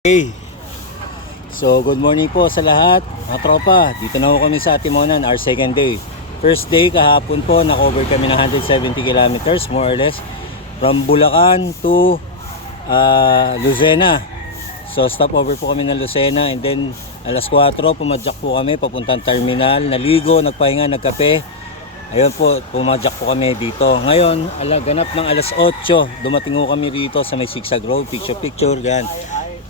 Hey, so good morning po sa lahat mga tropa. Dito na po kami sa Timonan, our second day. First day kahapon po, na-cover kami ng 170 kilometers more or less from Bulacan to Lucena. So stop over po kami ng Lucena and then alas 4 pumadyak po kami papuntang terminal. Naligo, nagpahinga, nagkape. Ayun po, pumadyak po kami dito. Ngayon, ganap ng alas 8, dumating po kami rito sa may Zigzag Road, picture, gan.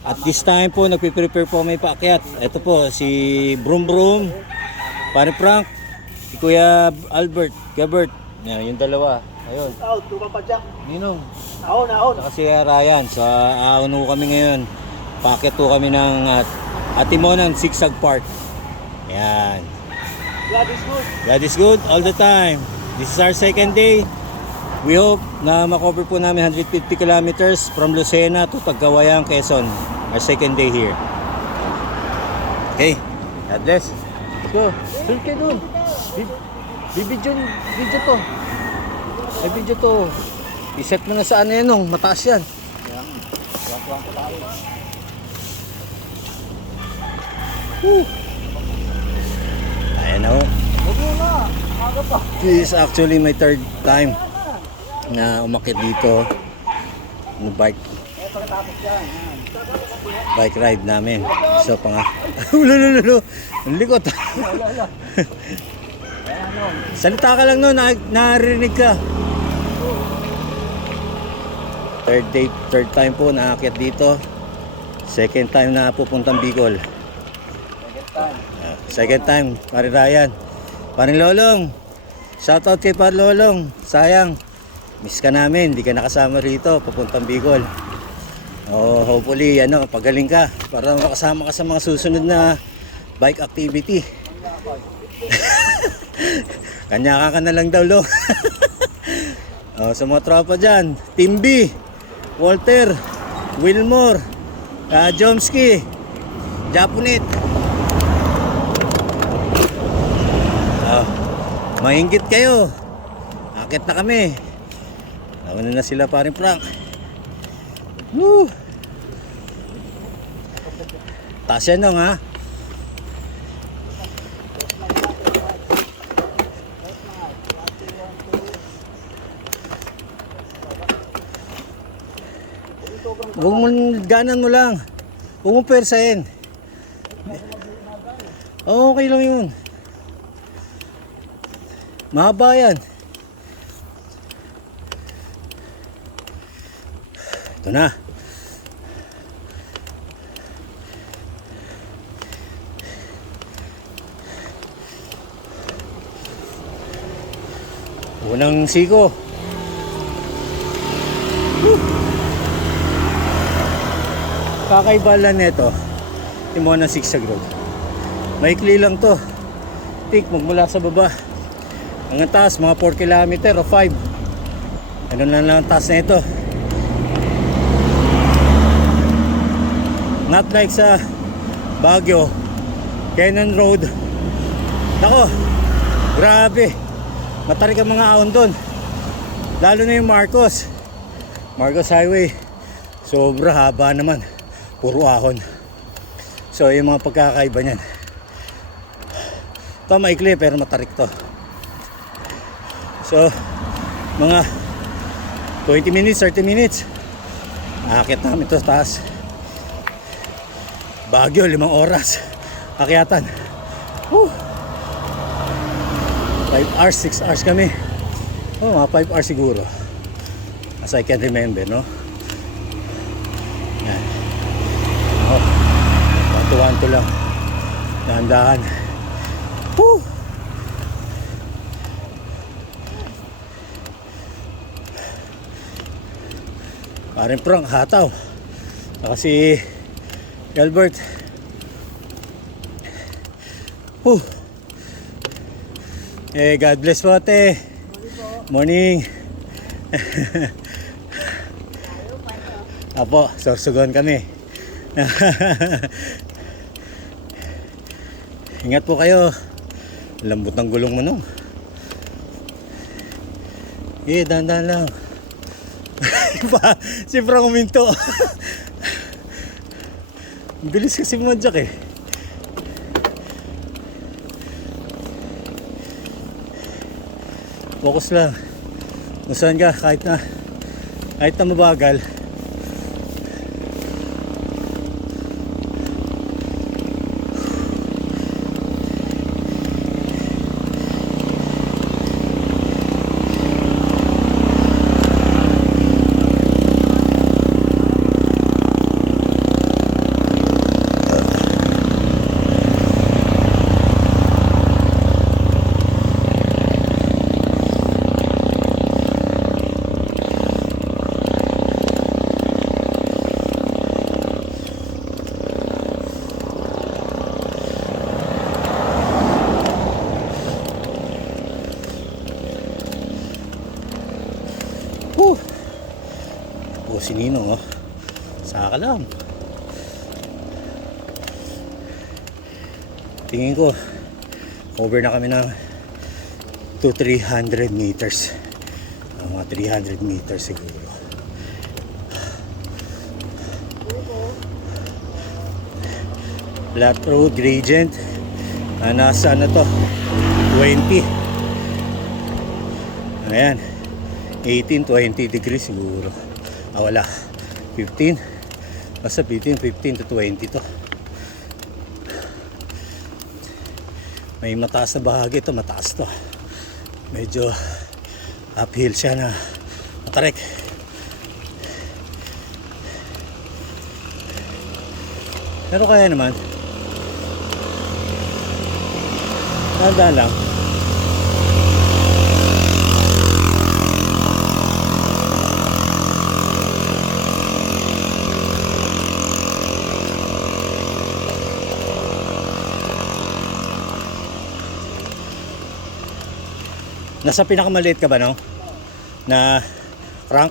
At this time po, nagpiprepare po may paakyat. Ito po, si Brum Brum, Pare Frank, si Kuya Albert, Gabert. Yan, yung dalawa. Ayun. Out, tumapadyak. Ninong. Naon. Saka si Ryan. So, aon po kami ngayon. Paakyat po kami ng Atimonan, Zigzag Park. Yan. God is good. God is good all the time. This is our second day. We hope na makover po namin 150 kilometers from Lucena to Pagkawayan, Quezon. Our second day here. Okay, God bless. Let's go. Sulke kayo dun. Video to. Ay, video to. I-set mo na sa ano yan, nung mataas yan. Woo. Ayan o. This is actually my third time na umakit dito ng bike ride namin. So pa nga ang likot. Salita ka lang no, narinig ka. Third time po naakyat dito. Second time na pupuntang Bicol. Second time, Pare Ryan, Pare Lolong. Shoutout kay Pare Lolong. Sayang, miss ka namin, hindi ka nakasama rito papuntang Bicol. Oh, hopefully pagaling ka para makasama ka sa mga susunod na bike activity. Kanya ka na lang daw, lo. Oh, sa mga tropa dyan, Team B, Walter, Wilmore, Jomski, Japonit. Oh, mahinggit kayo. Akit na kami. Nauna na sila, Pare Frank. Woo! Taas yan nung, ha? Huwag mo, ganan mo lang. Huwag mo persahin. Okay lang yun. Mahaba yan. Ito na. Unang siko. Kakaiba lang nito. Timonan Zigzag Road. Maikli lang to. Tik magmula sa baba. Ang taas mga 4 km o 5. Ano na lang ang taas na ito. Not like sa Baguio, Cannon Road. Nako, grabe. Matarik ang mga ahon doon. Lalo na yung Marcos Highway. Sobra haba naman. Puro ahon. So yung mga pagkakaiba niyan. Ito maikli pero matarik to. So mga 20 minutes, 30 minutes. Akit namin ito taas. Baguio, 5 oras akyatan. 5 hours, 6 hours kami. Mga 5 hours siguro, as I can remember, no? Yan. Wanto lang, dahan-dahan. Pare Frank, hataw. Kasi Albert. God bless po, ate. Morning. Apo, sorsugon kami. Ingat po kayo. Lambot ng gulong mo, no? Dahan-dahan lang. Si Frank uminto. Ang bilis kasi madyak eh. Focus lang. Kung saan ka, kahit na mabagal. Si Ninong oh. Saka lang. Tingin ko over na kami ng 200-300 meters. Mga 300 meters siguro. Flat road gradient. Nasa ano to? 20. Ayan. 18-20 degrees siguro. Wala. 15. Basta 15 to 20 to. May mataas na bahagi ito. Mataas to. Medyo uphill siya na matarek. Pero kaya naman. Tanda lang. Nasa pinakamaliit ka ba, no? Na crank?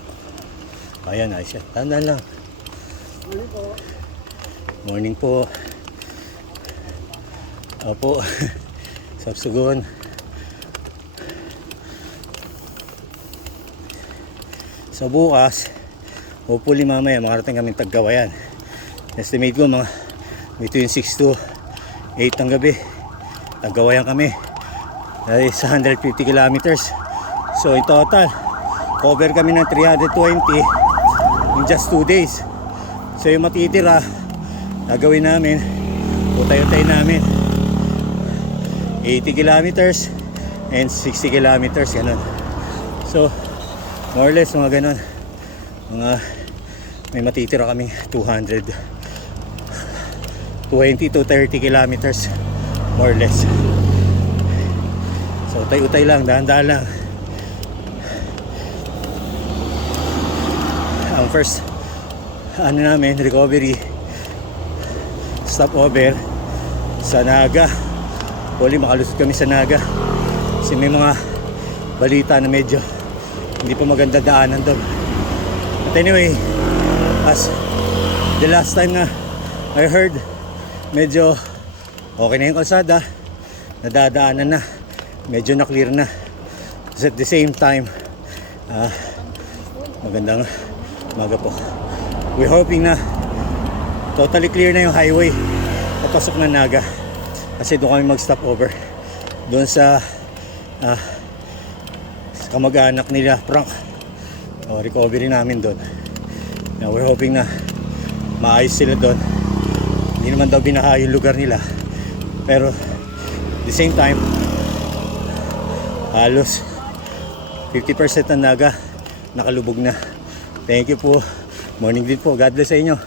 Ayan, ayos yan. Tandaan lang. Morning po. Morning po. Opo. Sapsugon. So bukas, hopefully mamaya makarating kami Tagkawayan. Estimate ko mga between 6 to 8 ng gabi. Tagkawayan kami. That is 150 kilometers. So in total, cover kami ng 320 in just 2 days. So yung matitira, gagawin namin, utay-utay namin 80 kilometers and 60 kilometers, ganun. So more or less mga ganun. May matitira kaming 220 to 30 kilometers more or less. So utay-utay lang, dahan-dahan lang. Ang first namin, recovery stopover sa Naga. Huli makalusot kami sa Naga kasi may mga balita na medyo hindi pa maganda daanan doon. But anyway, as the last time na I heard, medyo okay na yung kalsada, nadadaanan na, medyo na clear na. At the same time, magandang umaga po. We're hoping na totally clear na yung highway papasok ng Naga, kasi doon kami mag-stop over doon sa kamag-anak nila Frank. Recovery namin doon. Now we're hoping na maayos sila doon. Hindi naman daw binaha yung lugar nila, pero at the same time halos 50% ng Naga nakalubog na. Thank you po. Morning din po. God bless sa inyo.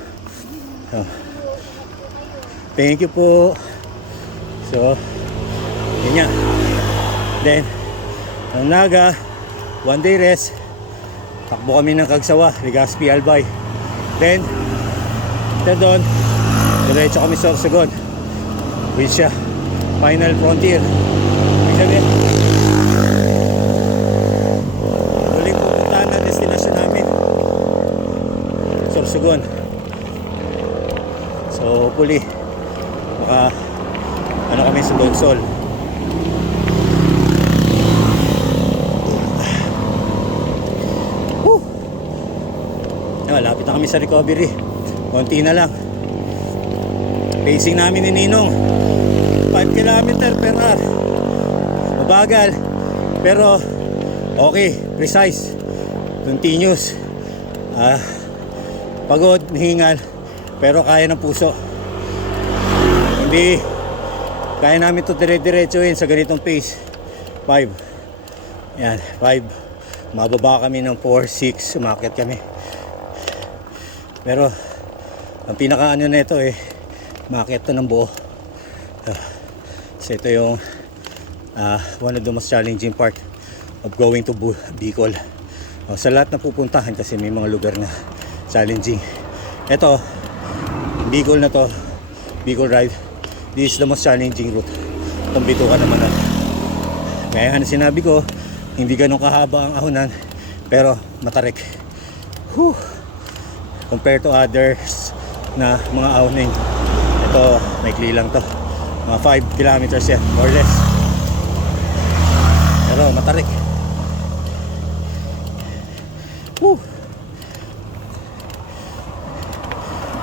Thank you po. So yun nga. Then ng Naga, 1 day rest, takbo kami ng Cagsawa, Legazpi, Albay. Then doon diretso kami sa Sorsogon, which siya final frontier. Ibig sabihin, huling pupuntahan na destination namin, Sorsogon. So hopefully kami sa Donsol. Lapit na kami sa recovery, konti na lang. Pacing namin ni Ninong 5 km per hour. Mabagal pero okay, precise, continuous. Pagod, hingal, pero kaya ng puso. Hindi kaya namin ito dire-diretsuhin sa ganitong pace. 5. Yan, 5. Mababa kami ng 4, 6, umakyat kami. Pero ang pinaka ano na ito umakyat to ng buo. So ito yung one of the most challenging part of going to Bicol. Sa lahat na pupuntahan kasi may mga lugar na challenging. Ito, Bicol na to, Bicol ride. This is the most challenging route. Itong bituka naman na. Kaya ano sinabi ko, hindi ganun kahaba ang ahonan, pero matarik. Whew. Compared to others na mga ahonin, ito maikli lang to. Mga 5 kilometers yan, more or less. Pero matarik. Whew.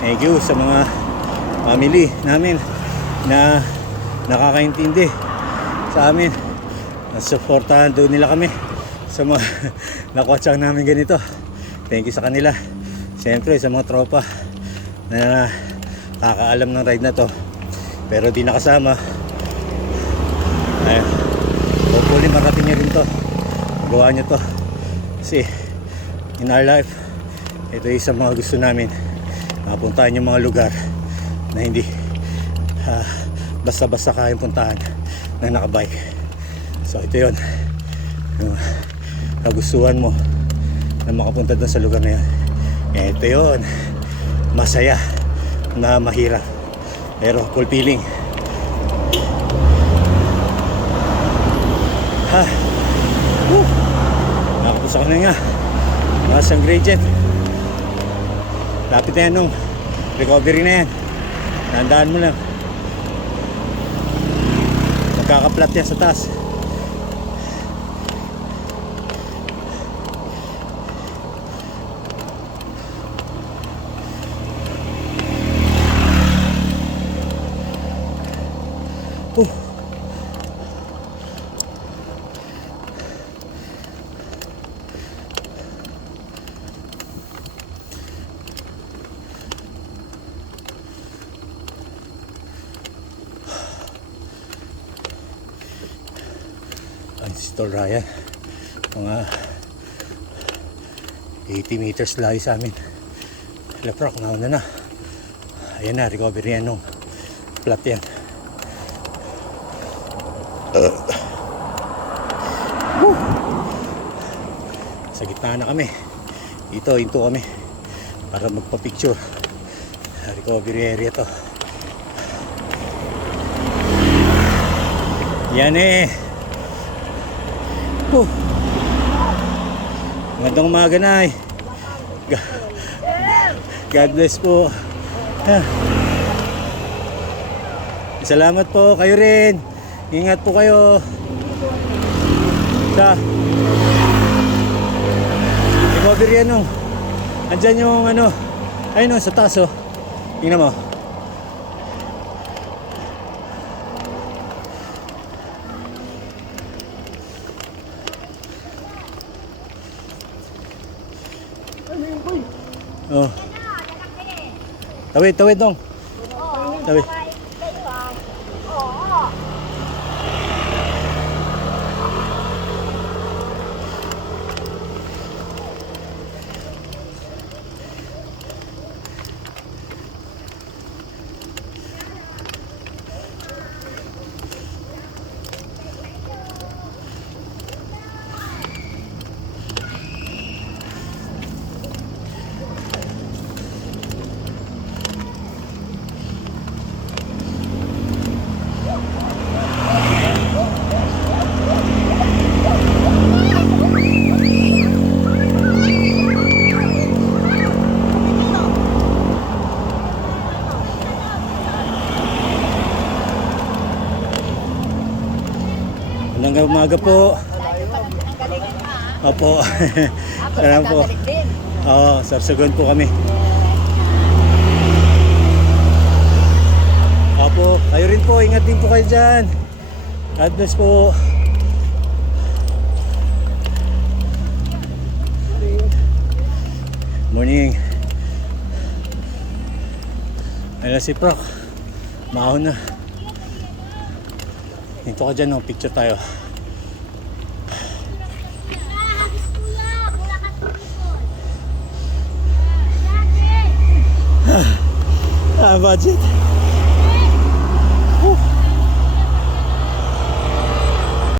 Thank you sa mga family namin na nakakaintindi sa amin. Nasuportahan doon nila kami sa mga nakwatsang namin ganito. Thank you sa kanila. Siyempre sa mga tropa na nakakaalam ng ride na to pero di nakasama. Ay, hopefully marating nyo rin to. Gawa nyo to. Kasi in our life, ito yung sa mga gusto namin. Mapuntahan yung mga lugar na hindi basta-basta kayang puntahan na nakabike. So ito yun, yung kagustuhan mo na makapunta doon sa lugar na yan. Ito yun, masaya na mahirap pero fulfilling. Nakapos ako na nga masang gradient. Lapit na yan nung recovery na yan. Tandaan mo lang, magkakaplat yan sa taas. Si Tol Ryan, mga 80 meters layo sa amin. Laprak, nauna na. Ayan na, recovery yan nung flat yan. Sa gitna na kami. Dito, hinto kami para magpa-picture. Recovery area to. Yan Magandang umaga na God bless po. Salamat po, kayo rin. Ingat po kayo. Recovery yan nung andyan yung ano, ayun sa taas tingnan mo. Tawid dong. Tawid. Magandang umaga po. Opo. Salamat po. Oo, Sarsagon po kami. Kayo rin po, ingat din po kayo dyan. God bless po. Morning. Ayun si Proc. Maahon na. Dito ka dyan, picture tayo. Budget.